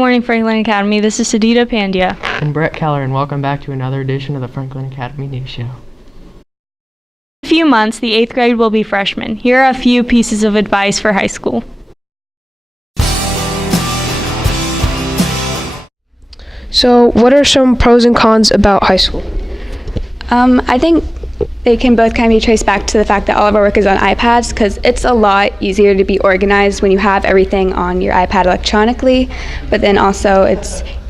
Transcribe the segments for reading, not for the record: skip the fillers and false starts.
Morning, Franklin Academy. This is Sadida Pandya. And Brett Keller, and welcome back to another edition of the Franklin Academy News Show. In a few months, the 8th grade will be freshmen. Here are a few pieces of advice for high school. So, what are some pros and cons about high school? I think they can both kind of be traced back to the fact that all of our work is on iPads, because it's a lot easier to be organized when you have everything on your iPad electronically, but then also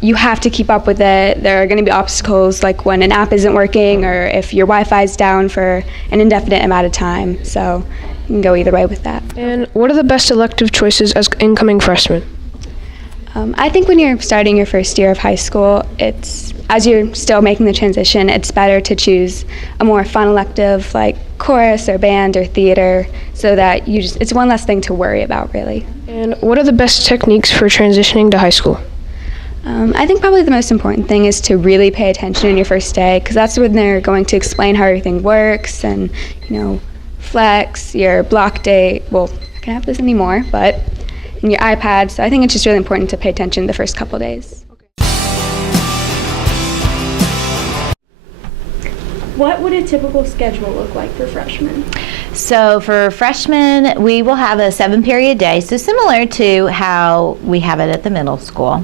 you have to keep up with it. There are going to be obstacles like when an app isn't working or if your Wi-Fi is down for an indefinite amount of time, so you can go either way with that. And what are the best elective choices as incoming freshmen? I think when you're starting your first year of high school, as you're still making the transition, it's better to choose a more fun elective like chorus or band or theater, so that it's one less thing to worry about, really. And what are the best techniques for transitioning to high school? I think probably the most important thing is to really pay attention in your first day, because that's when they're going to explain how everything works and, flex, your block date. Well, I can't have this anymore, but in your iPad. So I think it's just really important to pay attention the first couple days. What would a typical schedule look like for freshmen? So for freshmen, we will have a 7-period day, so similar to how we have it at the middle school.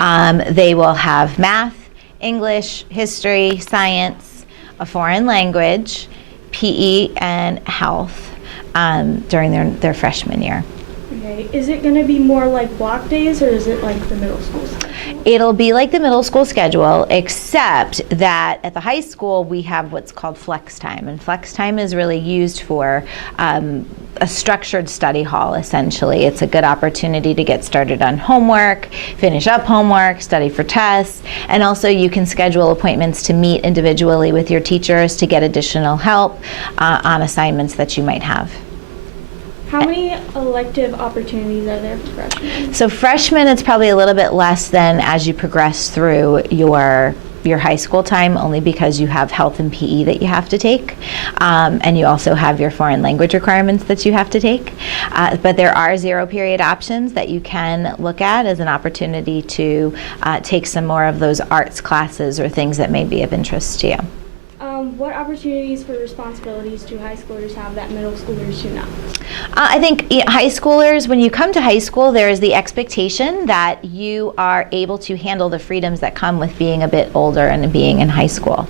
They will have math, English, history, science, a foreign language, PE, and health during their freshman year. Okay. Is it going to be more like block days, or is it like the middle school schedule? It'll be like the middle school schedule, except that at the high school we have what's called flex time, and flex time is really used for a structured study hall, essentially. It's a good opportunity to get started on homework, finish up homework, study for tests, and also you can schedule appointments to meet individually with your teachers to get additional help on assignments that you might have. How many elective opportunities are there for freshmen? So freshmen, it's probably a little bit less than as you progress through your high school time, only because you have health and PE that you have to take, and you also have your foreign language requirements that you have to take. But there are 0-period options that you can look at as an opportunity to take some more of those arts classes or things that may be of interest to you. What opportunities for responsibilities do high schoolers have that middle schoolers do not? I think high schoolers, when you come to high school, there is the expectation that you are able to handle the freedoms that come with being a bit older and being in high school.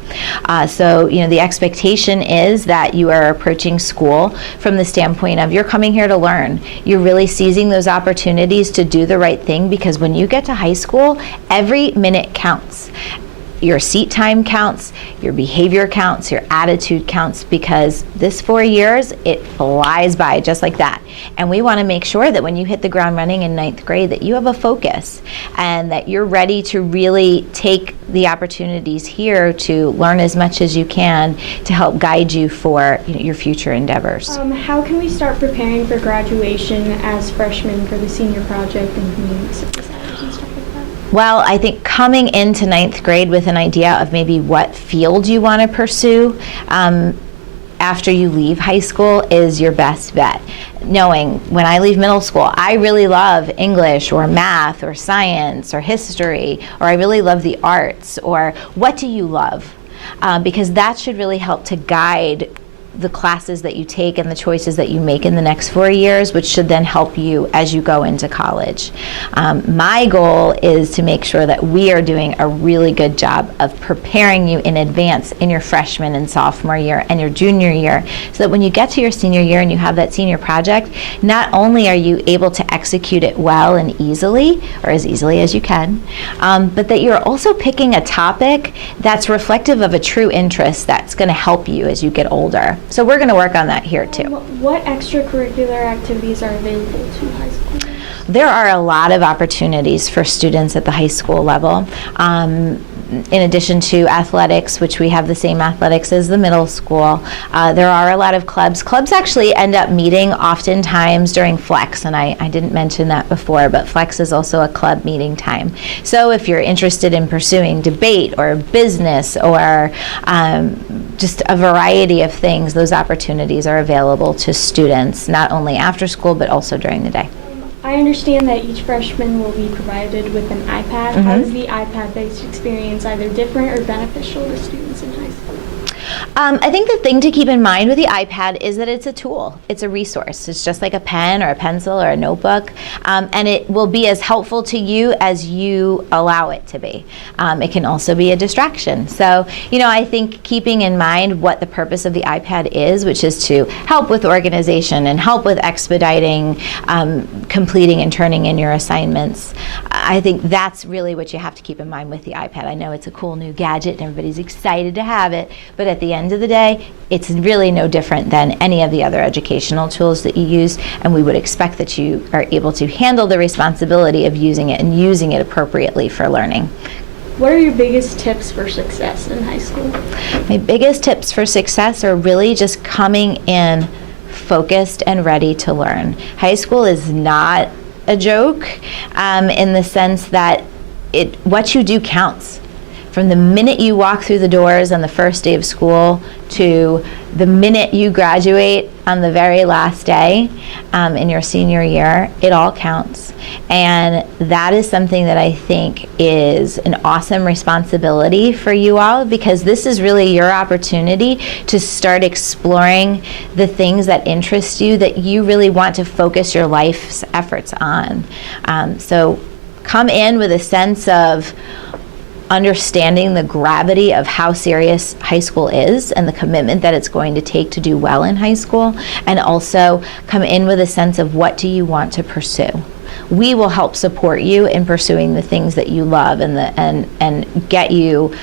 So the expectation is that you are approaching school from the standpoint of you're coming here to learn. You're really seizing those opportunities to do the right thing, because when you get to high school, every minute counts. Your seat time counts, your behavior counts, your attitude counts, because this 4 years, it flies by just like that. And we want to make sure that when you hit the ground running in 9th grade that you have a focus and that you're ready to really take the opportunities here to learn as much as you can to help guide you for your future endeavors. How can we start preparing for graduation as freshmen for the senior project and community service hours and stuff like that? Well, I think coming into 9th grade with an idea of maybe what field you want to pursue after you leave high school is your best bet. Knowing when I leave middle school, I really love English or math or science or history, or I really love the arts, or what do you love? Because that should really help to guide the classes that you take and the choices that you make in the next 4 years, which should then help you as you go into college. My goal is to make sure that we are doing a really good job of preparing you in advance in your freshman and sophomore year and your junior year, so that when you get to your senior year and you have that senior project, not only are you able to execute it well and easily, or as easily as you can, but that you're also picking a topic that's reflective of a true interest that's going to help you as you get older. So we're going to work on that here too. What extracurricular activities are available to high school? There are a lot of opportunities for students at the high school level. In addition to athletics, which we have the same athletics as the middle school, there are a lot of clubs. Clubs actually end up meeting oftentimes during flex, and I didn't mention that before, but flex is also a club meeting time. So if you're interested in pursuing debate or business or just a variety of things, those opportunities are available to students, not only after school, but also during the day. I understand that each freshman will be provided with an iPad. How is the iPad-based experience either different or beneficial to students in high school? I think the thing to keep in mind with the iPad is that it's a tool. It's a resource. It's just like a pen or a pencil or a notebook, and it will be as helpful to you as you allow it to be. It can also be a distraction. So, I think keeping in mind what the purpose of the iPad is, which is to help with organization and help with expediting, completing and turning in your assignments, I think that's really what you have to keep in mind with the iPad. I know it's a cool new gadget and everybody's excited to have it, but at the end of the day, it's really no different than any of the other educational tools that you use, and we would expect that you are able to handle the responsibility of using it and using it appropriately for learning. What are your biggest tips for success in high school? My biggest tips for success are really just coming in focused and ready to learn. High school is not a joke in the sense that what you do counts. From the minute you walk through the doors on the first day of school to the minute you graduate on the very last day in your senior year, it all counts. And that is something that I think is an awesome responsibility for you all, because this is really your opportunity to start exploring the things that interest you, that you really want to focus your life's efforts on. So come in with a sense of understanding the gravity of how serious high school is and the commitment that it's going to take to do well in high school, and also come in with a sense of what do you want to pursue. We will help support you in pursuing the things that you love and get you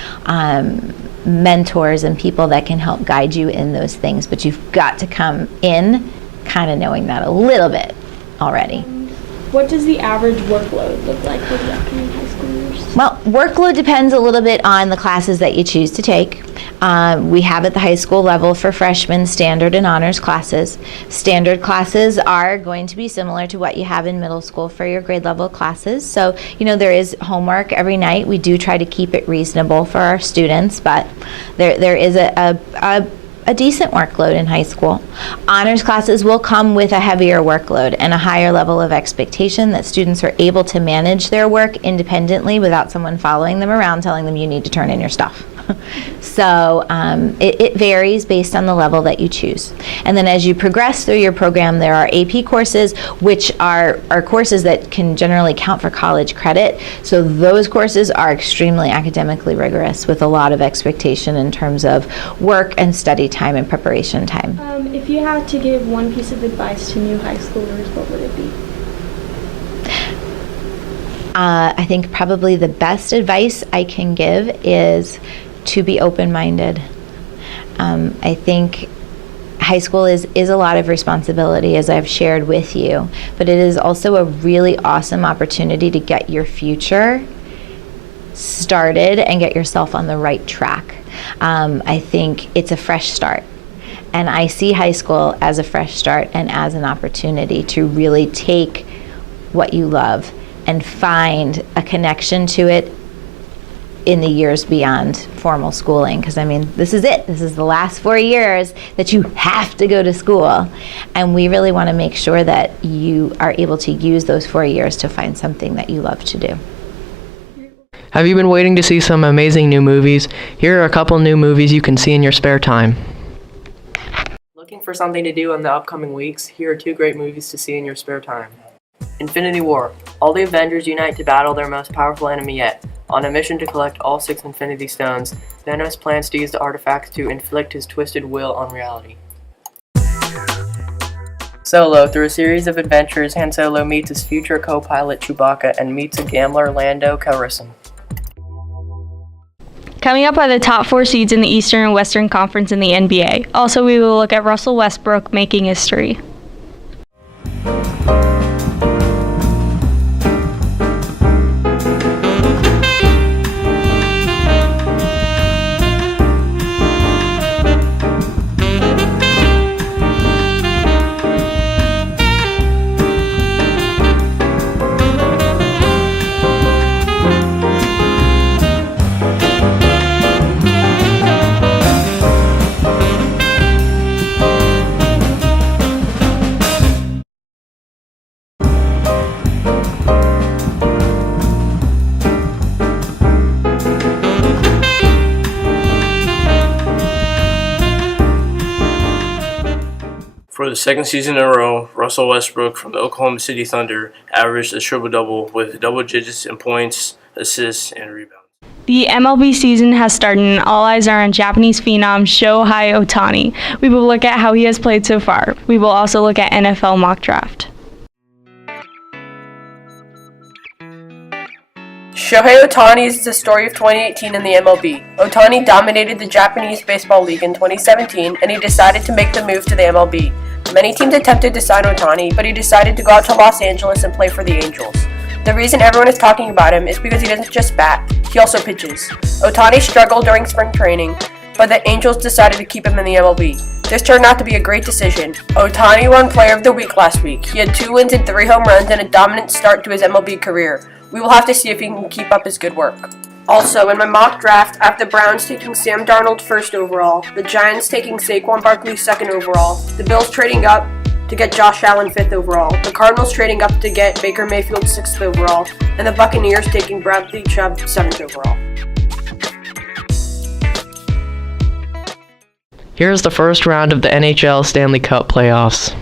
mentors and people that can help guide you in those things, but you've got to come in kind of knowing that a little bit already. What does the average workload look like for the upcoming high school years? Well, workload depends a little bit on the classes that you choose to take. We have at the high school level for freshmen standard and honors classes. Standard classes are going to be similar to what you have in middle school for your grade level classes. So, there is homework every night. We do try to keep it reasonable for our students, but there is a decent workload in high school. Honors classes will come with a heavier workload and a higher level of expectation that students are able to manage their work independently without someone following them around telling them you need to turn in your stuff. So it varies based on the level that you choose. And then as you progress through your program, there are AP courses, which are courses that can generally count for college credit. So those courses are extremely academically rigorous with a lot of expectation in terms of work and study time and preparation time. If you had to give one piece of advice to new high schoolers, what would it be? I think probably the best advice I can give is to be open-minded. I think high school is a lot of responsibility, as I've shared with you, but it is also a really awesome opportunity to get your future started and get yourself on the right track. I think it's a fresh start. And I see high school as a fresh start and as an opportunity to really take what you love and find a connection to it in the years beyond formal schooling. Because this is it. This is the last 4 years that you have to go to school. And we really want to make sure that you are able to use those 4 years to find something that you love to do. Have you been waiting to see some amazing new movies? Here are a couple new movies you can see in your spare time. Looking for something to do in the upcoming weeks? Here are 2 great movies to see in your spare time. Infinity War. All the Avengers unite to battle their most powerful enemy yet. On a mission to collect all 6 Infinity Stones, Thanos plans to use the artifacts to inflict his twisted will on reality. Solo. Through a series of adventures, Han Solo meets his future co-pilot Chewbacca and meets a gambler, Lando Calrissian. Coming up are the top 4 seeds in the Eastern and Western Conference in the NBA. Also, we will look at Russell Westbrook making history. For the second season in a row, Russell Westbrook from the Oklahoma City Thunder averaged a triple-double with double digits in points, assists, and rebounds. The MLB season has started and all eyes are on Japanese phenom Shohei Ohtani. We will look at how he has played so far. We will also look at NFL mock draft. Shohei Ohtani is the story of 2018 in the MLB. Ohtani dominated the Japanese Baseball League in 2017, and he decided to make the move to the MLB. Many teams attempted to sign Ohtani, but he decided to go out to Los Angeles and play for the Angels. The reason everyone is talking about him is because he doesn't just bat, he also pitches. Ohtani struggled during spring training, but the Angels decided to keep him in the MLB. This turned out to be a great decision. Ohtani won Player of the Week last week. He had 2 wins and 3 home runs and a dominant start to his MLB career. We will have to see if he can keep up his good work. Also, in my mock draft, I have the Browns taking Sam Darnold 1st overall, the Giants taking Saquon Barkley 2nd overall, the Bills trading up to get Josh Allen 5th overall, the Cardinals trading up to get Baker Mayfield 6th overall, and the Buccaneers taking Bradley Chubb 7th overall. Here's the first round of the NHL Stanley Cup playoffs.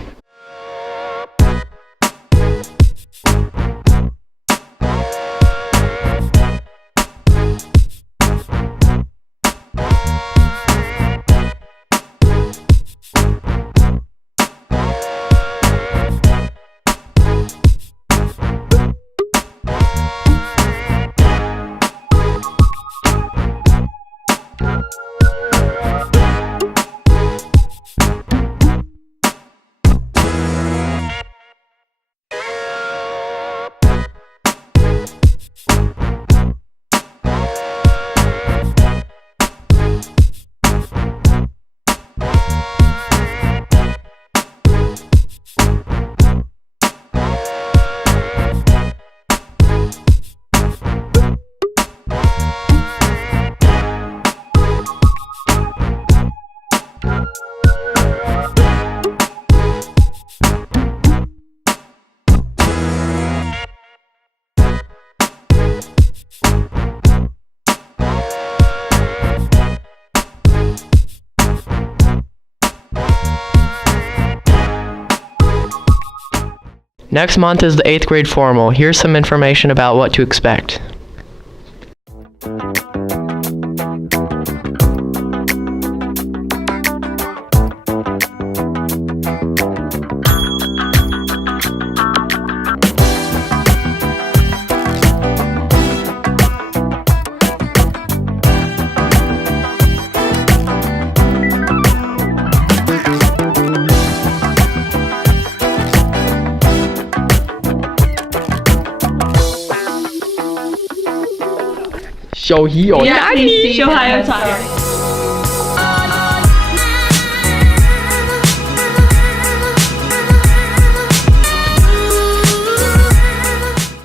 Next month is the 8th grade formal. Here's some information about what to expect. Shohei Ohtani. Shohei Ohtani.